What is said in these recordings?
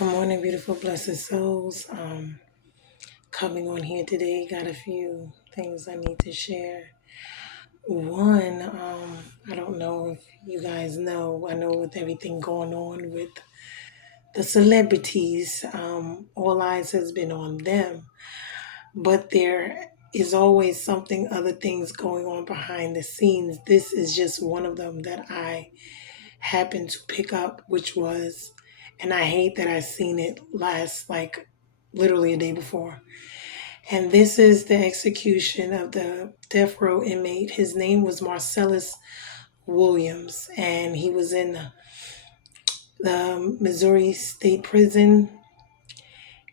Good morning, beautiful, blessed souls. Coming on here today, got a few things I need to share. One, I don't know if you guys know, I know with everything going on with the celebrities, all eyes has been on them, but there is always something, other things going on behind the scenes. This is just one of them that I happened to pick up, which was, and I hate that I seen it last, like literally a day before. And this is the execution of the death row inmate. His name was Marcellus Williams, and he was in the Missouri State Prison,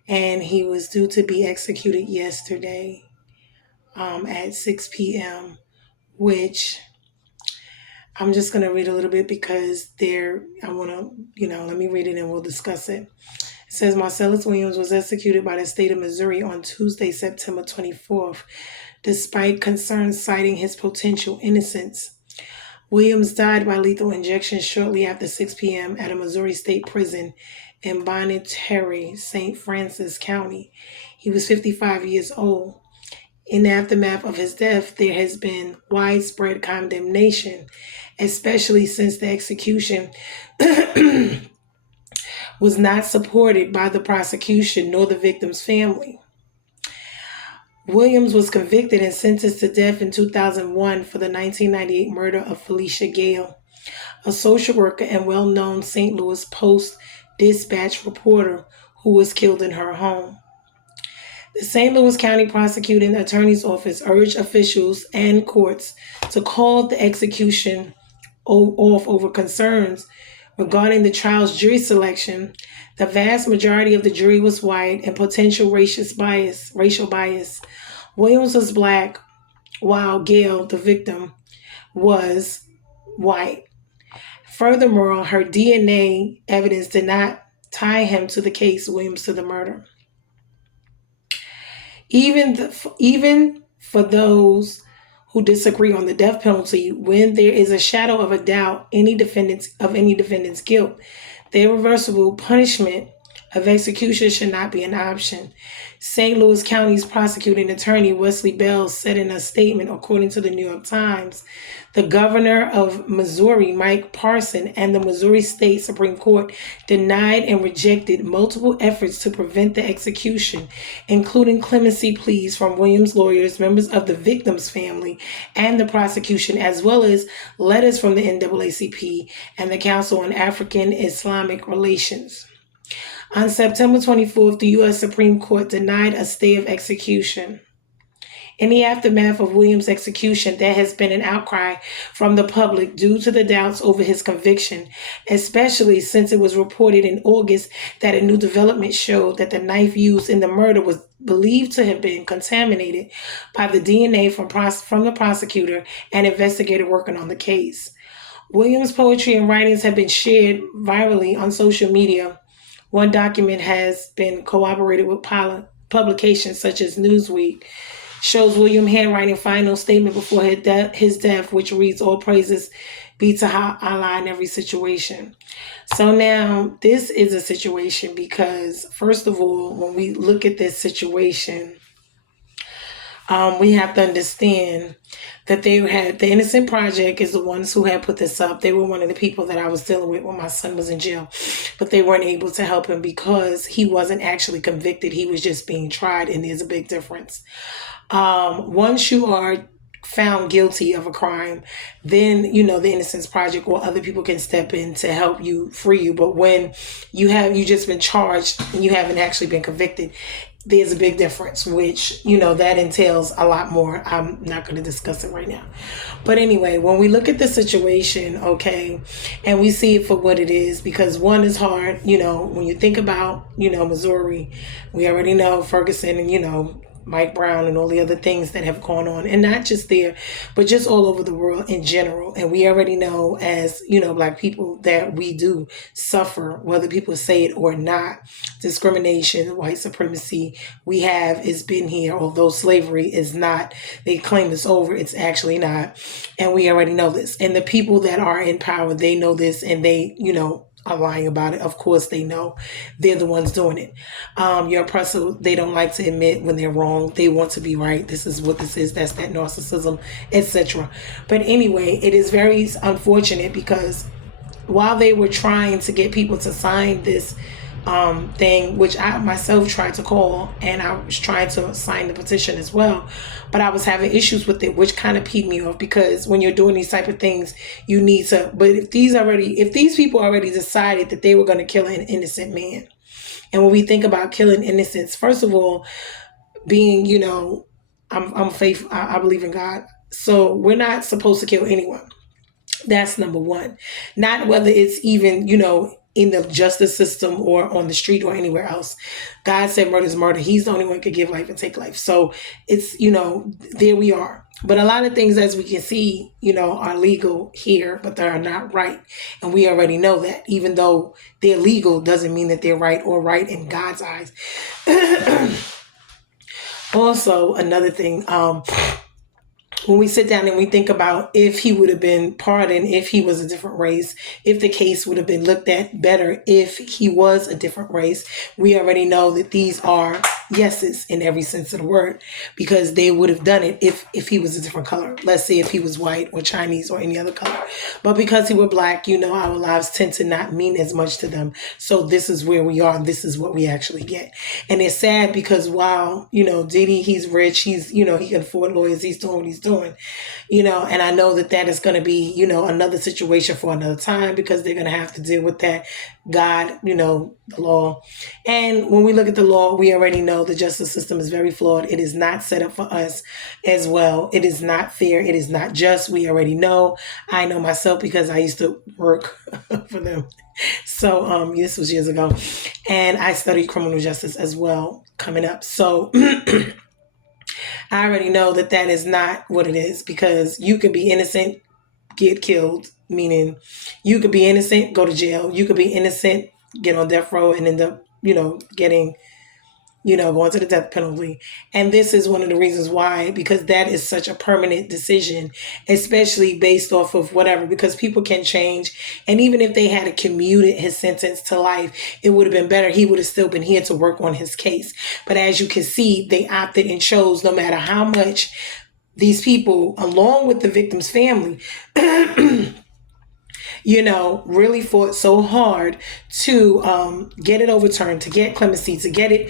and he was due to be executed yesterday at 6 p.m., which I'm just going to read a little bit because I want to, let me read it and we'll discuss it. It says Marcellus Williams was executed by the state of Missouri on Tuesday, September 24th, despite concerns citing his potential innocence. Williams died by lethal injection shortly after 6 p.m. at a Missouri state prison in Bonnet Terry, St. Francis County. He was 55 years old. In the aftermath of his death, there has been widespread condemnation, especially since the execution was not supported by the prosecution nor the victim's family. Williams was convicted and sentenced to death in 2001 for the 1998 murder of Felicia Gale, a social worker and well-known St. Louis Post-Dispatch reporter who was killed in her home. The St. Louis County Prosecuting Attorney's Office urged officials and courts to call the execution off over concerns regarding the trial's jury selection. The vast majority of the jury was white and potential racial bias. Williams was black, while Gail, the victim, was white. Furthermore, her DNA evidence did not tie him to the case, Williams to the murder. Even for those who disagree on the death penalty, when there is a shadow of a doubt of any defendant's guilt, the irreversible punishment of execution should not be an option. St. Louis County's prosecuting attorney Wesley Bell said in a statement, according to the New York Times, the governor of Missouri, Mike Parson, and the Missouri State Supreme Court denied and rejected multiple efforts to prevent the execution, including clemency pleas from Williams' lawyers, members of the victim's family, and the prosecution, as well as letters from the NAACP and the Council on African-Islamic Relations. On September 24th, the U.S. Supreme Court denied a stay of execution. In the aftermath of Williams' execution, there has been an outcry from the public due to the doubts over his conviction, especially since it was reported in August that a new development showed that the knife used in the murder was believed to have been contaminated by the DNA from the prosecutor and investigator working on the case. Williams' poetry and writings have been shared virally on social media. One document has been corroborated with publications such as Newsweek, shows William handwriting final statement before his death, which reads, "All praises be to Allah in every situation." So now this is a situation because, first of all, when we look at this situation, we have to understand that they had the Innocent Project is the ones who had put this up. They were one of the people that I was dealing with when my son was in jail, but they weren't able to help him because he wasn't actually convicted. He was just being tried, and there's a big difference. Once you are found guilty of a crime, then the Innocence Project or other people can step in to help you, free you. But when you just been charged and you haven't actually been convicted, there's a big difference, which that entails a lot more. I'm not going to discuss it right now, but anyway, when we look at the situation, okay, and we see it for what it is, because one is hard. When you think about Missouri, we already know Ferguson and Mike Brown and all the other things that have gone on, and not just there, but just all over the world in general. And we already know as, Black people that we do suffer, whether people say it or not. Discrimination, white supremacy, it's been here, although slavery is not, they claim it's over, it's actually not. And we already know this. And the people that are in power, they know this, and they, are lying about it. Of course, they know they're the ones doing it. Your oppressor, they don't like to admit when they're wrong. They want to be right. This is what this is. That's that narcissism, etc. But anyway, it is very unfortunate because while they were trying to get people to sign this thing, which I myself tried to call, and I was trying to sign the petition as well, but I was having issues with it, which kind of peed me off, because when you're doing these type of things, you need to. But if these people already decided that they were going to kill an innocent man, and when we think about killing innocents, first of all, being, I'm faithful. I believe in God, so we're not supposed to kill anyone. That's number one. Not whether it's even, in the justice system or on the street or anywhere else. God said murder is murder. He's the only one who could give life and take life. So it's, there we are. But a lot of things, as we can see, are legal here, but they are not right. And we already know that. Even though they're legal doesn't mean that they're right or right in God's eyes. Also, another thing, when we sit down and we think about if he would have been pardoned, if he was a different race, if the case would have been looked at better if he was a different race, we already know that these are yeses in every sense of the word, because they would have done it if he was a different color. Let's say if he was white or Chinese or any other color. But because he was black, our lives tend to not mean as much to them. So this is where we are, and this is what we actually get. And it's sad because while, Diddy, he's rich, he's, he can afford lawyers, he's doing what he's doing, and I know that is going to be, another situation for another time, because they're going to have to deal with that. God, the law. And when we look at the law, we already know the justice system is very flawed. It is not set up for us as well. It is not fair. It is not just. We already know. I know myself because I used to work for them. So this was years ago. And I studied criminal justice as well coming up. So I already know that is not what it is, because you can be innocent, get killed, meaning you could be innocent, go to jail. You could be innocent, get on death row, and end up, getting, going to the death penalty. And this is one of the reasons why, because that is such a permanent decision, especially based off of whatever, because people can change. And even if they had commuted his sentence to life, it would have been better. He would have still been here to work on his case. But as you can see, they opted and chose, no matter how much these people, along with the victim's family, really fought so hard to get it overturned, to get clemency, to get it,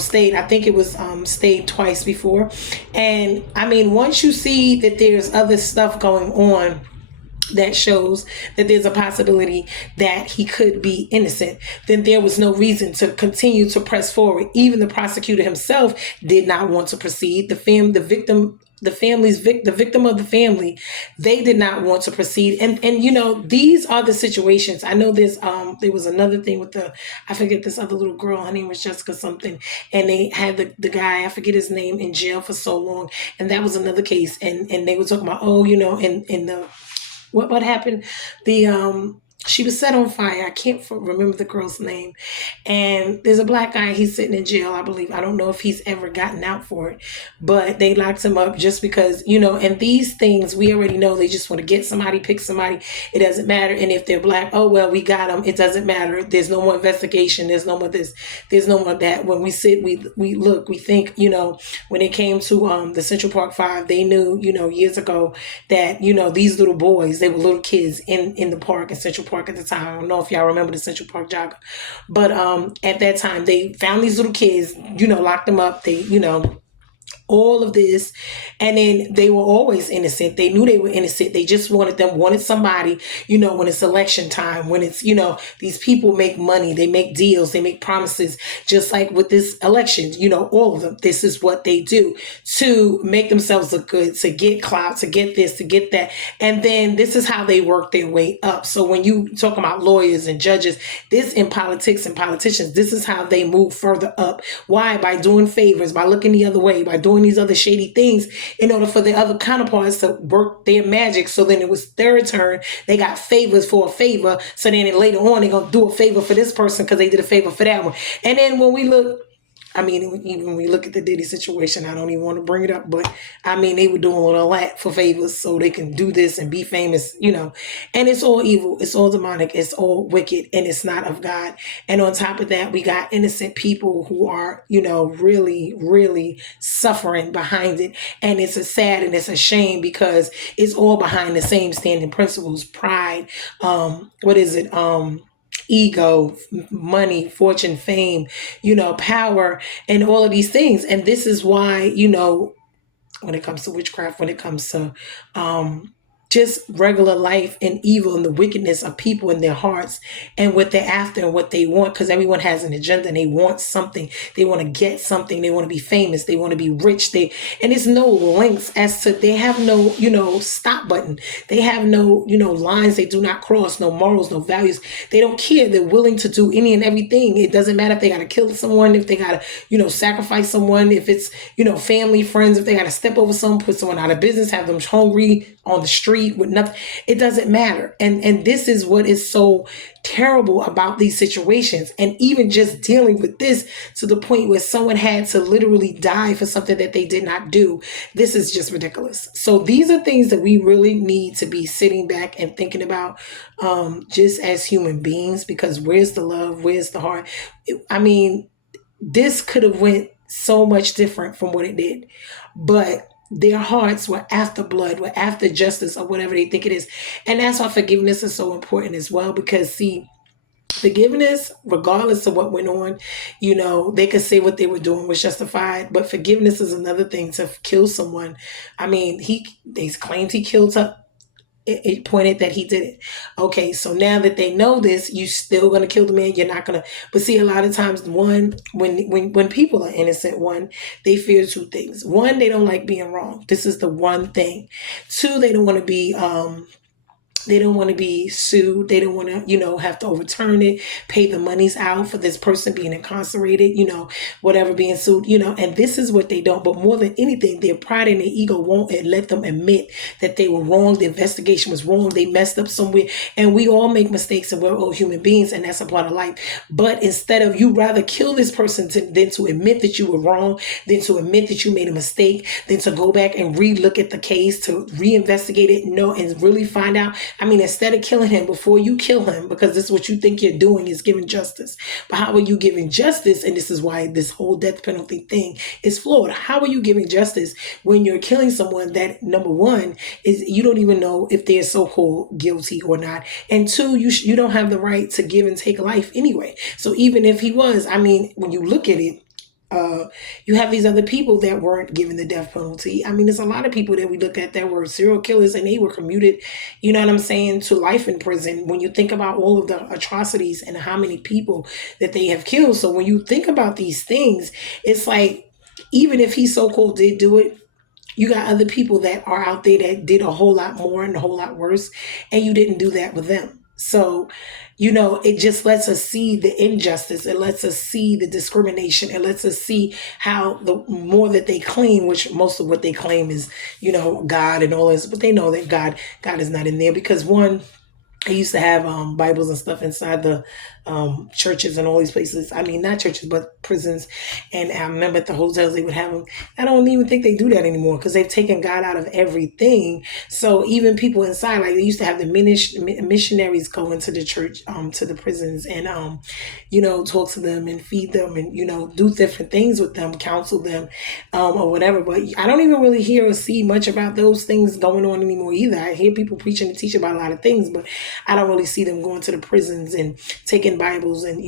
stayed. I think it was stayed twice before. And I mean, once you see that there's other stuff going on that shows that there's a possibility that he could be innocent, then there was no reason to continue to press forward. Even the prosecutor himself did not want to proceed. The victim of the family, they did not want to proceed. And these are the situations. I know there was another thing with I forget this other little girl, her name was Jessica something, and they had the guy, I forget his name, in jail for so long. And that was another case. And they were talking about, in the what happened? She was set on fire. I can't remember the girl's name. And there's a black guy. He's sitting in jail, I believe. I don't know if he's ever gotten out for it. But they locked him up just because, and these things, we already know they just want to get somebody, pick somebody. It doesn't matter. And if they're black, oh, well, we got them. It doesn't matter. There's no more investigation. There's no more this. There's no more that. When we sit, we look, we think, when it came to the Central Park 5, they knew, years ago that, these little boys, they were little kids in the park in Central Park at the time. I don't know if y'all remember the Central Park jogger, but at that time they found these little kids, locked them up. They, all of this, and then they were always innocent. They knew they were innocent. They just wanted somebody, when it's election time, when it's, these people make money, they make deals, they make promises, just like with this election, all of them, this is what they do to make themselves look good, to get clout, to get this, to get that. And then this is how they work their way up. So when you talk about lawyers and judges, this in politics and politicians, this is how they move further up. Why? By doing favors, by looking the other way, by doing these other shady things in order for the other counterparts to work their magic. So then it was their turn. They got favors for a favor. So then later on, they're going to do a favor for this person because they did a favor for that one. And then when we look, I mean, even when we look at the Diddy situation, I don't even want to bring it up, but I mean, they were doing all that for favors so they can do this and be famous, and it's all evil, it's all demonic, it's all wicked, and it's not of God. And on top of that, we got innocent people who are, really, really suffering behind it. And it's a sad and it's a shame because it's all behind the same standing principles: pride, what is it? Ego, money, fortune, fame, power, and all of these things. And this is why, when it comes to witchcraft, when it comes to just regular life and evil and the wickedness of people in their hearts and what they're after and what they want, because everyone has an agenda and they want something. They want to get something. They want to be famous. They want to be rich. And it's no links as to, they have no, stop button. They have no, lines they do not cross, no morals, no values. They don't care. They're willing to do any and everything. It doesn't matter if they got to kill someone, if they got to, sacrifice someone, if it's, family, friends, if they got to step over someone, put someone out of business, have them hungry on the street with nothing. It doesn't matter. And this is what is so terrible about these situations. And even just dealing with this to the point where someone had to literally die for something that they did not do. This is just ridiculous. So these are things that we really need to be sitting back and thinking about, just as human beings, because where's the love? Where's the heart? I mean, this could have went so much different from what it did, but their hearts were after blood, were after justice, or whatever they think it is. And that's why forgiveness is so important as well, because see, forgiveness, regardless of what went on, they could say what they were doing was justified, but forgiveness is another thing. To kill someone, I mean, they claimed he killed her. It pointed that he did it. Okay, so now that they know this, you still gonna kill the man. You're not gonna. But see, a lot of times, when people are innocent, they fear two things. One, they don't like being wrong. This is the one thing. Two, they don't want to be they don't want to be sued. They don't want to, have to overturn it, pay the monies out for this person being incarcerated, whatever, being sued, and this is what they don't. But more than anything, their pride and their ego won't let them admit that they were wrong. The investigation was wrong. They messed up somewhere. And we all make mistakes, and we're all human beings, and that's a part of life. But instead of, you rather kill this person than to admit that you were wrong, than to admit that you made a mistake, than to go back and re-look at the case, to reinvestigate it, and really find out. I mean, instead of killing him before you kill him, because this is what you think you're doing, is giving justice. But how are you giving justice? And this is why this whole death penalty thing is flawed. How are you giving justice when you're killing someone that, number one, is you don't even know if they're so-called guilty or not, and two, you don't have the right to give and take life anyway. So even if he was, I mean, when you look at it, you have these other people that weren't given the death penalty. I mean, there's a lot of people that we look at that were serial killers and they were commuted, you know what I'm saying, to life in prison. When you think about all of the atrocities and how many people that they have killed. So when you think about these things, it's like, even if he so-called did do it, you got other people that are out there that did a whole lot more and a whole lot worse, and you didn't do that with them. So, it just lets us see the injustice. It lets us see the discrimination. It lets us see how the more that they claim, which most of what they claim is, God and all this, but they know that God is not in there, because one, I used to have Bibles and stuff inside the churches and all these places. I mean, not churches, but prisons. And I remember at the hotels, they would have them. I don't even think they do that anymore, because they've taken God out of everything. So even people inside, like they used to have the missionaries go into the church, to the prisons, and, talk to them and feed them and, do different things with them, counsel them, or whatever. But I don't even really hear or see much about those things going on anymore either. I hear people preaching and teaching about a lot of things, but I don't really see them going to the prisons and taking Bibles and,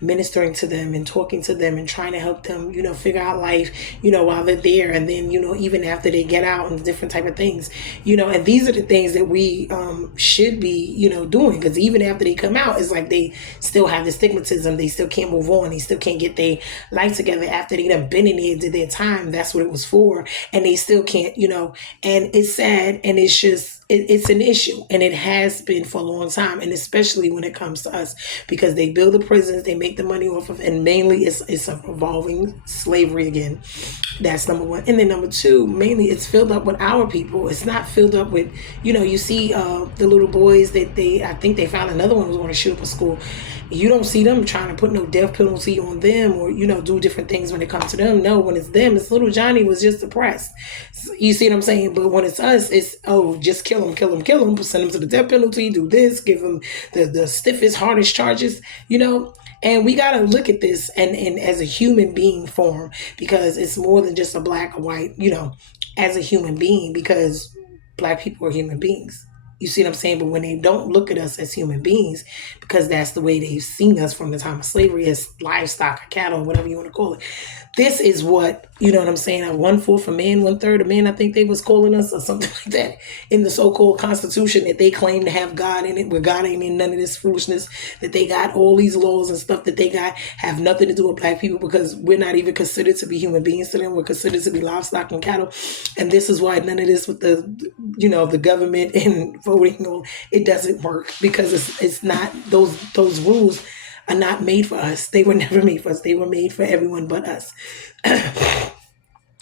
ministering to them and talking to them and trying to help them, figure out life, while they're there. And then, even after they get out and different type of things, and these are the things that we should be, doing. Because even after they come out, it's like they still have the stigmatism. They still can't move on. They still can't get their life together after they done been in there, did their time. That's what it was for. And they still can't, and it's sad. And it's just, it's an issue, and it has been for a long time, and especially when it comes to us, because they build the prisons, they make the money off of, and mainly it's a revolving slavery again. That's number one. And then number two, mainly it's filled up with our people. It's not filled up with, you see the little boys that I think they found another one was going to shoot up a school. You don't see them trying to put no death penalty on them, or do different things when it comes to them. No, when it's them, it's little Johnny was just depressed. You see what I'm saying? But when it's us, it's, oh, just kill him, kill him, kill him, send him to the death penalty, do this, give him the stiffest, hardest charges. And we got to look at this and as a human being form, because it's more than just a black or white, as a human being, because black people are human beings. You see what I'm saying? But when they don't look at us as human beings, because that's the way they've seen us from the time of slavery, as livestock or cattle, whatever you want to call it. This is what, you know what I'm saying? A 1/4 a man, 1/3 a man, I think they was calling us, or something like that, in the so-called Constitution that they claim to have God in it, where God ain't in none of this foolishness, that they got all these laws and stuff that they got have nothing to do with black people, because we're not even considered to be human beings to them. We're considered to be livestock and cattle. And this is why none of this with the government and voting on, it doesn't work, because it's not, those rules are not made for us. They were never made for us. They were made for everyone but us.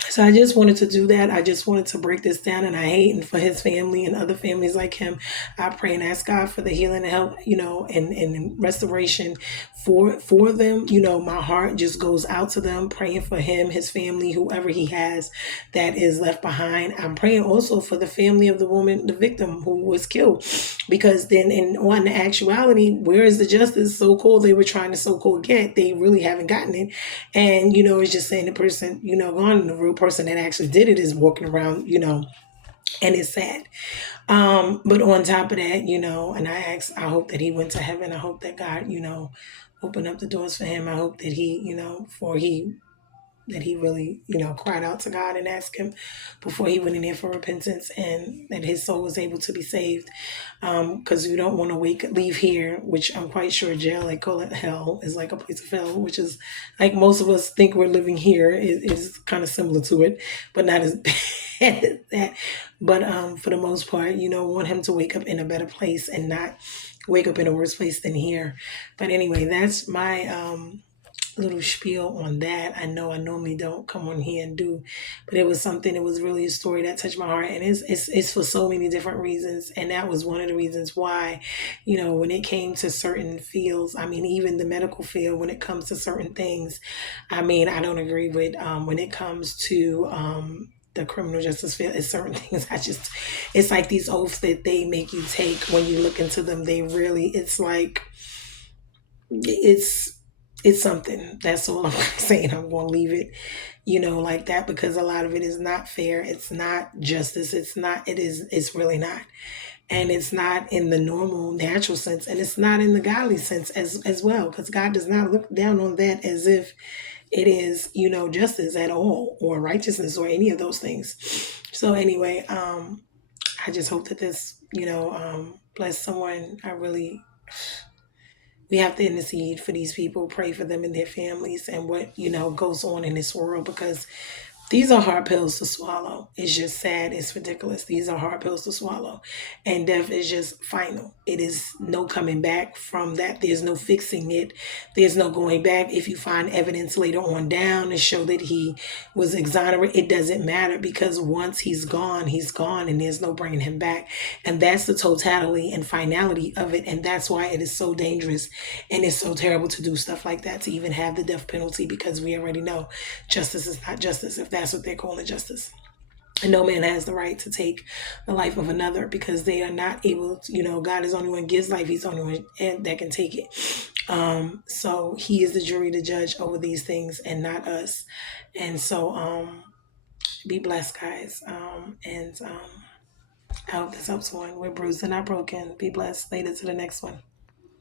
So I just wanted to do that. I just wanted to break this down, and I hate, and for his family and other families like him, I pray and ask God for the healing and help, and restoration for them. My heart just goes out to them, praying for him, his family, whoever he has that is left behind. I'm praying also for the family of the woman, the victim who was killed, because then in actuality, where is the justice so-called they were trying to so-called get? They really haven't gotten it. And, it's just saying the person, gone, and the real person that actually did it is walking around, and it's sad. But on top of that, and I hope that he went to heaven. I hope that God, opened up the doors for him. I hope that he really, cried out to God and asked him before he went in there for repentance, and that his soul was able to be saved. Because you don't want to leave here, which I'm quite sure jail, they call it hell, is like a place of hell, which is like most of us think we're living here, is kind of similar to it, but not as bad as that. But for the most part, want him to wake up in a better place and not wake up in a worse place than here. But anyway, that's my little spiel on that. I know I normally don't come on here and do, but it was something. It was really a story that touched my heart, and it's for so many different reasons. And that was one of the reasons why, when it came to certain fields, I mean, even the medical field, when it comes to certain things, I mean, I don't agree with when it comes to the criminal justice field. It's certain things it's like these oaths that they make you take. When you look into them, it's like it's something. That's all I'm saying. I'm going to leave it, like that, because a lot of it is not fair. It's not justice. It's really not. And it's not in the normal, natural sense. And it's not in the godly sense as well, because God does not look down on that as if it is, justice at all, or righteousness, or any of those things. So anyway, I just hope that this, bless someone. We have to intercede for these people, pray for them and their families, and what, goes on in this world, because these are hard pills to swallow. It's just sad. It's ridiculous. These are hard pills to swallow. And death is just final. It is no coming back from that. There's no fixing it. There's no going back. If you find evidence later on down to show that he was exonerated, it doesn't matter, because once he's gone, and there's no bringing him back. And that's the totality and finality of it. And that's why it is so dangerous, and it's so terrible to do stuff like that, to even have the death penalty, because we already know justice is not justice, if that's what they're calling justice. And no man has the right to take the life of another, because they are not able to, God is the only one who gives life. He's the only one that can take it. So he is the jury to judge over these things, and not us. And so be blessed, guys. And I hope this helps one. We're bruised and not broken. Be blessed. Later to the next one.